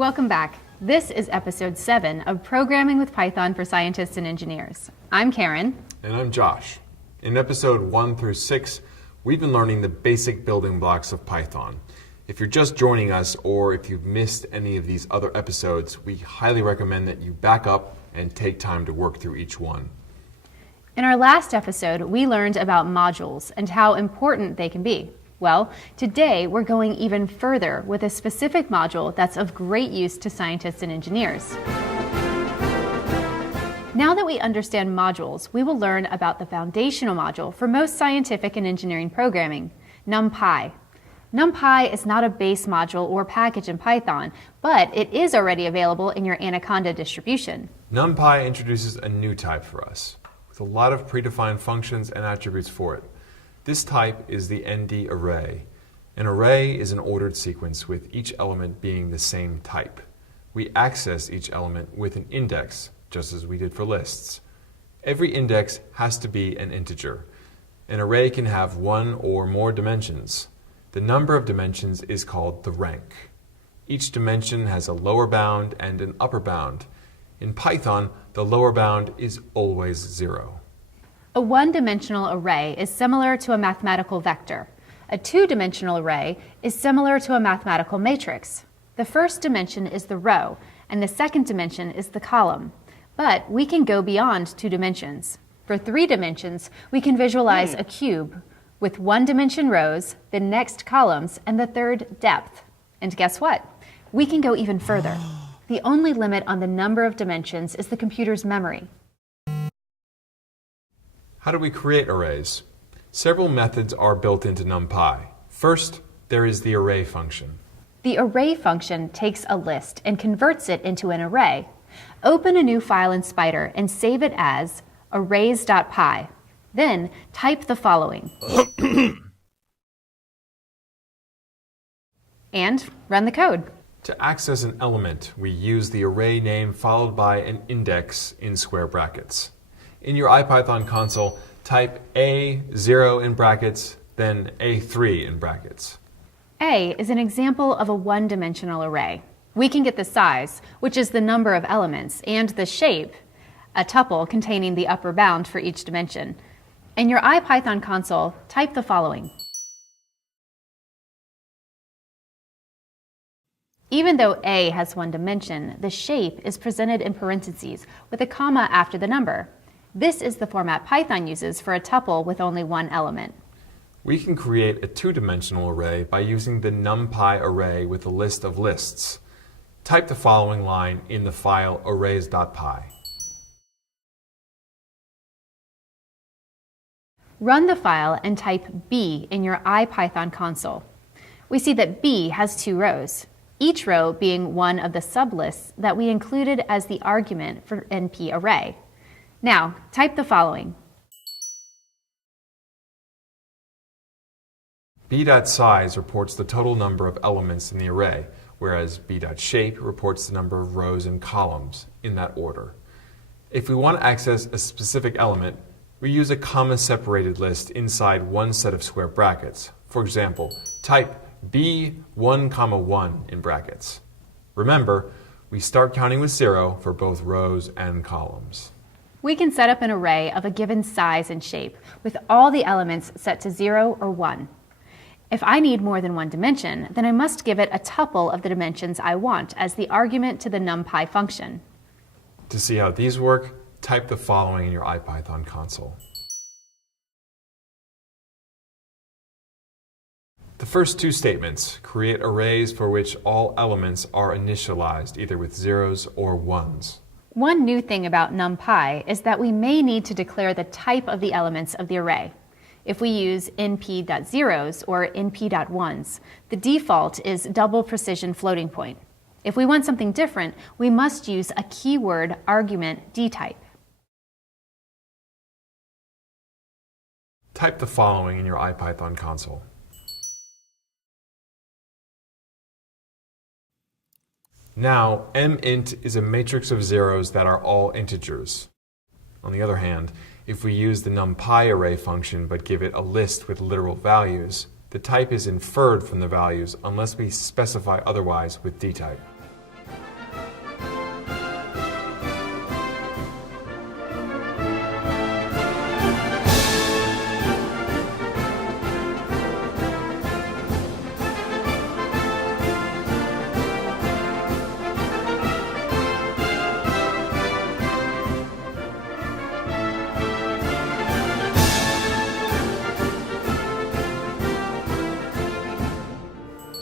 Welcome back. This is episode 7 of Programming with Python for Scientists and Engineers. I'm Karen. And I'm Josh. In episode 1 through 6, we've been learning the basic building blocks of Python. If you're just joining us, or if you've missed any of these other episodes, we highly recommend that you back up and take time to work through each one. In our last episode, we learned about modules and how important they can be. Well, today we're going even further with a specific module that's of great use to scientists and engineers. Now that we understand modules, we will learn about the foundational module for most scientific and engineering programming, Numpy. Numpy is not a base module or package in Python, but it is already available in your Anaconda distribution. Numpy introduces a new type for us, with a lot of predefined functions and attributes for it. This type is the ND array. An array is an ordered sequence with each element being the same type. We access each element with an index, just as we did for lists. Every index has to be an integer. An array can have one or more dimensions. The number of dimensions is called the rank. Each dimension has a lower bound and an upper bound. In Python, the lower bound is always 0. A one-dimensional array is similar to a mathematical vector. A two-dimensional array is similar to a mathematical matrix. The first dimension is the row, and the second dimension is the column. But we can go beyond 2 dimensions. For 3 dimensions, we can visualize a cube with 1-dimension rows, the next columns, and the third depth. And guess what? We can go even further. The only limit on the number of dimensions is the computer's memory. How do we create arrays? Several methods are built into Numpy. First, there is the array function. The array function takes a list and converts it into an array. Open a new file in Spider and save it as arrays.py. Then type the following. And run the code. To access an element, we use the array name followed by an index in square brackets. In your IPython console, type A0 in brackets, then A3 in brackets. A is an example of a one-dimensional array. We can get the size, which is the number of elements, and the shape, a tuple containing the upper bound for each dimension. In your IPython console, type the following. Even though A has 1 dimension, the shape is presented in parentheses with a comma after the number. This is the format Python uses for a tuple with only 1 element. We can create a 2-dimensional array by using the Numpy array with a list of lists. Type the following line in the file arrays.py. Run the file and type B in your IPython console. We see that B has 2 rows, each row being one of the sublists that we included as the argument for NP array. Now, type the following. B.size reports the total number of elements in the array, whereas B.shape reports the number of rows and columns in that order. If we want to access a specific element, we use a comma-separated list inside one set of square brackets. For example, type B1, 1 in brackets. Remember, we start counting with 0 for both rows and columns. We can set up an array of a given size and shape with all the elements set to 0 or 1. If I need more than 1 dimension, then I must give it a tuple of the dimensions I want as the argument to the Numpy function. To see how these work, type the following in your IPython console. The first 2 statements create arrays for which all elements are initialized either with 0s or 1s. One new thing about Numpy is that we may need to declare the type of the elements of the array. If we use np.zeros or np.ones, the default is double precision floating point. If we want something different, we must use a keyword argument dtype. Type the following in your IPython console. Now, mint is a matrix of zeros that are all integers. On the other hand, if we use the numpy array function but give it a list with literal values, the type is inferred from the values unless we specify otherwise with dtype.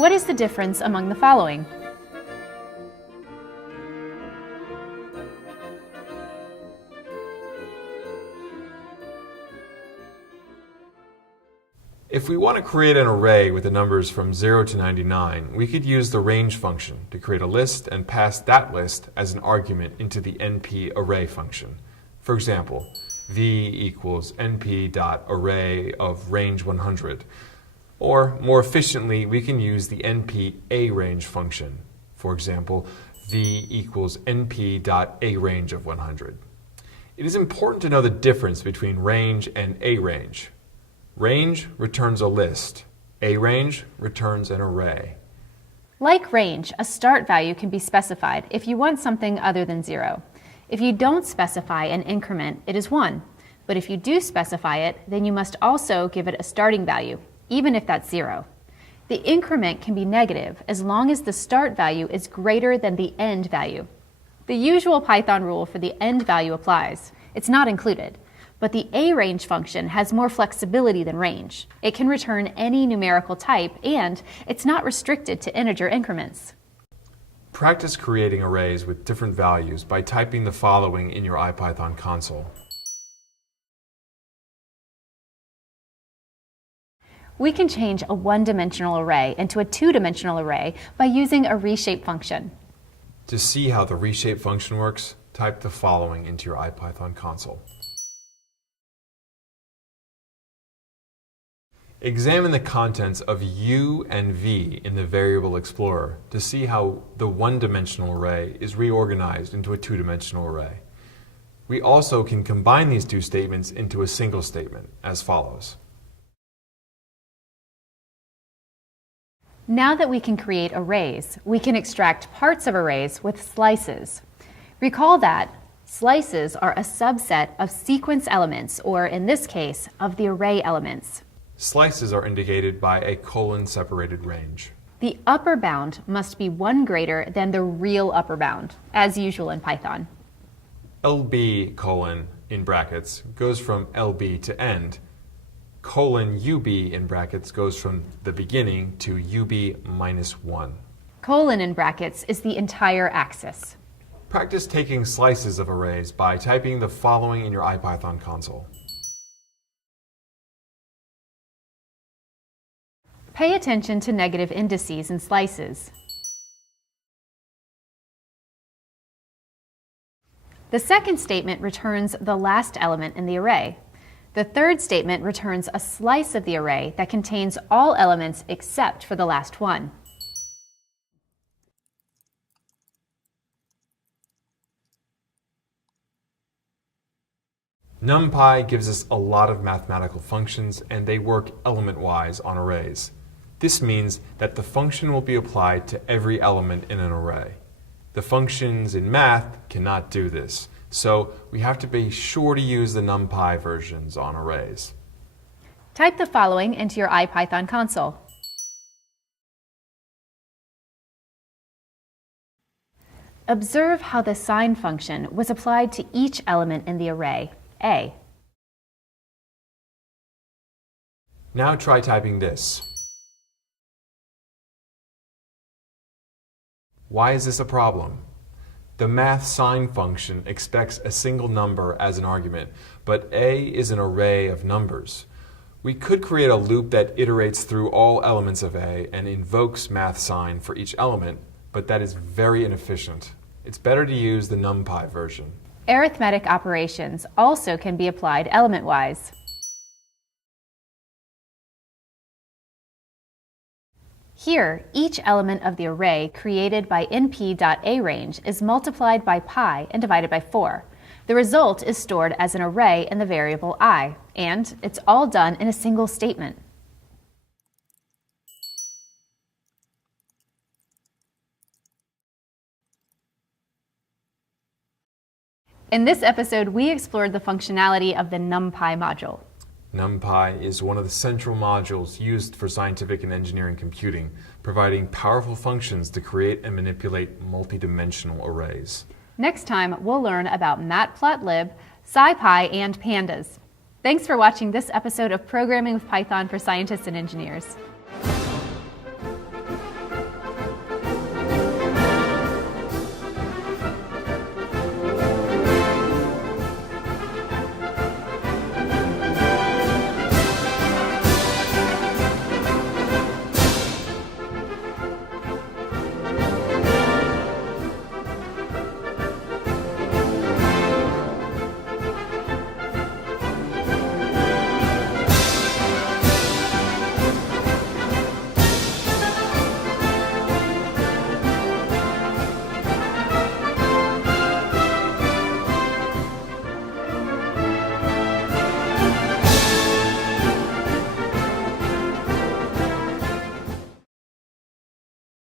What is the difference among the following? If we want to create an array with the numbers from 0 to 99, we could use the range function to create a list and pass that list as an argument into the np_array function. For example, v equals np.array of range 100. Or, more efficiently, we can use the np_arange function. For example, v equals np.arange of 100. It is important to know the difference between range and arange. Range returns a list. Arange returns an array. Like range, a start value can be specified if you want something other than 0. If you don't specify an increment, it is 1. But if you do specify it, then you must also give it a starting value, even if that's 0. The increment can be negative as long as the start value is greater than the end value. The usual Python rule for the end value applies. It's not included. But the arange function has more flexibility than range. It can return any numerical type, and it's not restricted to integer increments. Practice creating arrays with different values by typing the following in your IPython console. We can change a one-dimensional array into a two-dimensional array by using a reshape function. To see how the reshape function works, type the following into your IPython console. Examine the contents of U and V in the Variable Explorer to see how the one-dimensional array is reorganized into a two-dimensional array. We also can combine these two statements into a single statement, as follows. Now that we can create arrays, we can extract parts of arrays with slices. Recall that slices are a subset of sequence elements, or in this case, of the array elements. Slices are indicated by a colon-separated range. The upper bound must be 1 greater than the real upper bound, as usual in Python. LB colon in brackets goes from LB to end. Colon UB in brackets goes from the beginning to UB minus 1. Colon in brackets is the entire axis. Practice taking slices of arrays by typing the following in your IPython console. Pay attention to negative indices and slices. The second statement returns the last element in the array. The third statement returns a slice of the array that contains all elements except for the last one. Numpy gives us a lot of mathematical functions, and they work element-wise on arrays. This means that the function will be applied to every element in an array. The functions in math cannot do this, so we have to be sure to use the Numpy versions on arrays. Type the following into your IPython console. Observe how the sign function was applied to each element in the array, A. Now try typing this. Why is this a problem? The math sign function expects a single number as an argument, but A is an array of numbers. We could create a loop that iterates through all elements of A and invokes math sign for each element, but that is very inefficient. It's better to use the Numpy version. Arithmetic operations also can be applied element-wise. Here, each element of the array created by np.arange is multiplied by pi and divided by 4. The result is stored as an array in the variable I, and it's all done in a single statement. In this episode, we explored the functionality of the Numpy module. Numpy is one of the central modules used for scientific and engineering computing, providing powerful functions to create and manipulate multidimensional arrays. Next time, we'll learn about matplotlib, SciPy, and pandas. Thanks for watching this episode of Programming with Python for Scientists and Engineers.